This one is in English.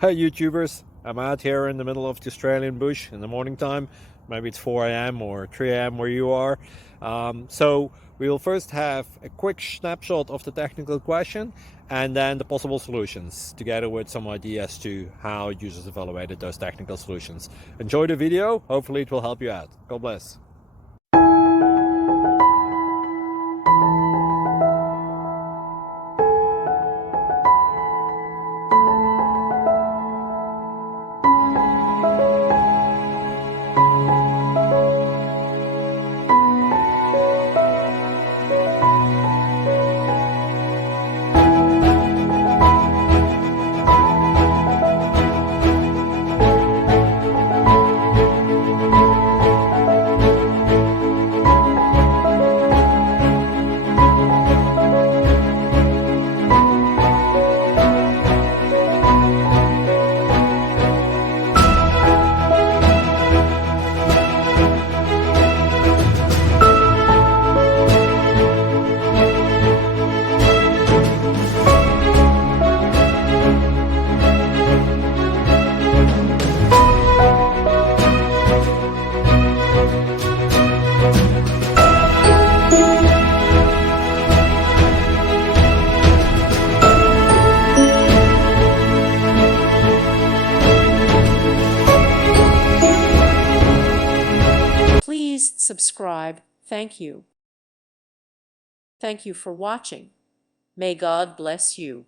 Hey YouTubers, I'm out here in the middle of the Australian bush in the morning time. Maybe it's 4 a.m. or 3 a.m. where you are. So we'll first have a quick snapshot of the technical question and then the possible solutions, together with some ideas to how users evaluated those technical solutions. Enjoy the video, hopefully it will help you out. God bless. Please subscribe. Thank you. Thank you for watching. May God bless you.